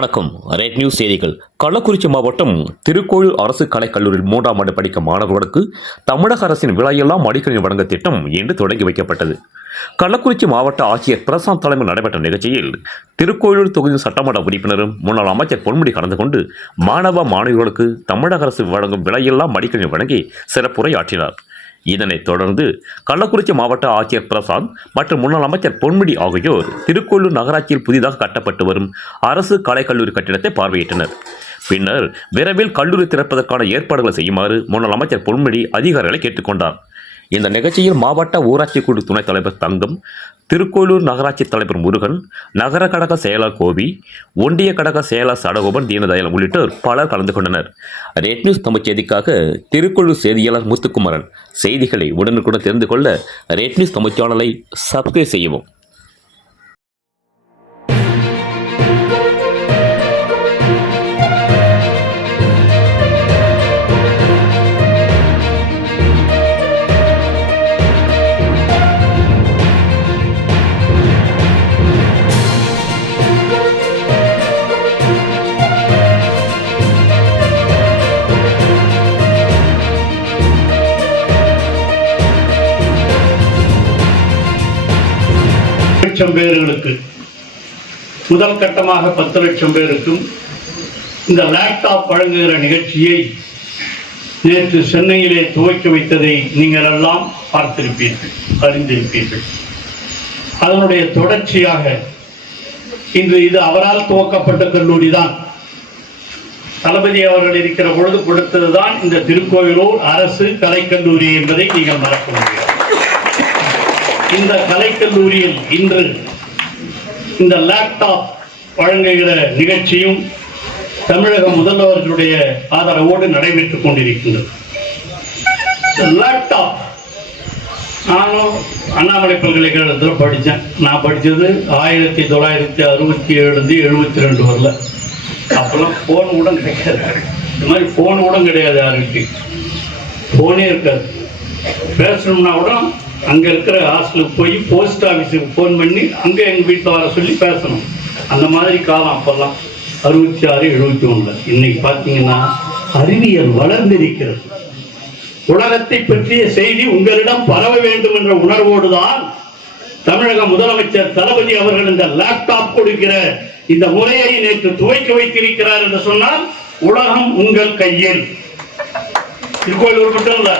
வணக்கம். Red news செய்திகள். கள்ளக்குறிச்சி மாவட்டம் திருக்கோயில் அரசு கலைக்கல்லூரியில் 3ஆம் ஆண்டு படிக்கும் மாணவர்களுக்கு தமிழக அரசின் விலையெல்லாம் மடிக்கணினி வழங்க திட்டம் இன்று தொடங்கி வைக்கப்பட்டது. கள்ளக்குறிச்சி மாவட்ட ஆட்சியர் பிரசாந்த் தலைமையில் நடைபெற்ற நிகழ்ச்சியில் திருக்கோயிலூர் தொகுதி சட்டமன்ற உறுப்பினரும் முன்னாள் அமைச்சர் பொன்முடி கலந்து கொண்டு மாணவ மாணவிகளுக்கு தமிழக அரசு வழங்கும் விலையெல்லாம் மடிக்கணினி வழங்கி சிறப்புரையாற்றினார். இதனைத் தொடர்ந்து கள்ளக்குறிச்சி மாவட்ட ஆட்சியர் பிரசாந்த் மற்றும் முன்னாள் அமைச்சர் பொன்முடி ஆகியோர் திருக்கோயிலூர் நகராட்சியில் புதிதாக கட்டப்பட்டு வரும் அரசு கலைக்கல்லூரி கட்டிடத்தை பார்வையிட்டனர். பின்னர் விரைவில் கல்லூரி திறப்பதற்கான ஏற்பாடுகளை செய்யுமாறு முன்னாள் அமைச்சர் பொன்முடி அதிகாரிகளை கேட்டுக்கொண்டார். இந்த நிகழ்ச்சியில் மாவட்ட ஊராட்சி குழு துணைத் தலைவர் தங்கம், திருக்கோயிலூர் நகராட்சி தலைவர் முருகன், நகர கழக செயலர் கோபி, ஒன்றிய கழக செயலர் சடகோபன், தீனதயாளன் உள்ளிட்டோர் பலர் கலந்து கொண்டனர். ரெட் நியூஸ் தமிழ் செய்திக்காக திருக்கோயிலூர் செய்தியாளர் முத்துக்குமரன். செய்திகளை உடனுக்குடன் தெரிந்து கொள்ள ரெட் நியூஸ் தமிழ் சேனலை சப்ஸ்கிரைப் செய்யவும். லட்சம் பேர்களுக்கு முதல் கட்டமாக 10 லட்சம் பேருக்கும் இந்த லேப்டாப் வழங்குகிற நிகழ்ச்சியை நேற்று சென்னையிலே துவக்கி வைத்ததை நீங்கள் எல்லாம் பார்த்திருப்பீர்கள், அறிந்திருப்பீர்கள். அதனுடைய தொடர்ச்சியாக இன்று இது அவரால் துவக்கப்பட்ட கல்லூரி தான். தளபதி அவர்கள் இருக்கிற பொழுது கொடுத்ததுதான் இந்த திருக்கோயிலூர் அரசு கலைக்கல்லூரி என்பதை நீங்கள் மறக்க முடியாது. இந்த கலைக்கல்லூரியில் இன்று இந்த லேப்டாப் வழங்குகிற நிகழ்ச்சியும் தமிழக முதல்வர்களுடைய ஆதரவோடு நடைபெற்றுக் கொண்டிருக்கின்றது. லேப்டாப் நானும் அண்ணாமலை பல்கலைக்கழகத்தில் படித்தேன். நான் படித்தது 1967 72 வரல. அப்பெல்லாம் ஃபோன் கூட கிடைக்காது. இந்த மாதிரி ஃபோன் கூட கிடையாது. யாருக்கு ஃபோனே இருக்காது. பேசணும்னா கூட அங்கே இருக்கிற ஹாஸ்டலுக்கு போய் போஸ்ட் ஆஃபீஸுக்கு ஃபோன் பண்ணி அங்கே எங்கள் வீட்டில் வர சொல்லி பேசணும். அந்த மாதிரி காலம் அப்போல்லாம் 66 71. இன்னைக்கு பார்த்தீங்கன்னா அறிவியல் வளர்ந்திருக்கிறது. உலகத்தை பற்றிய செய்தி உங்களிடம் பரவ வேண்டும் என்ற உணர்வோடு தான் தமிழக முதலமைச்சர் தளபதி அவர்கள் இந்த லேப்டாப் கொடுக்கிற இந்த முறையை நேற்று துவக்கி வைத்திருக்கிறார் என்று சொன்னால் உலகம் உங்கள் கையில். திருக்கோயிலூர் மட்டும் இல்ல.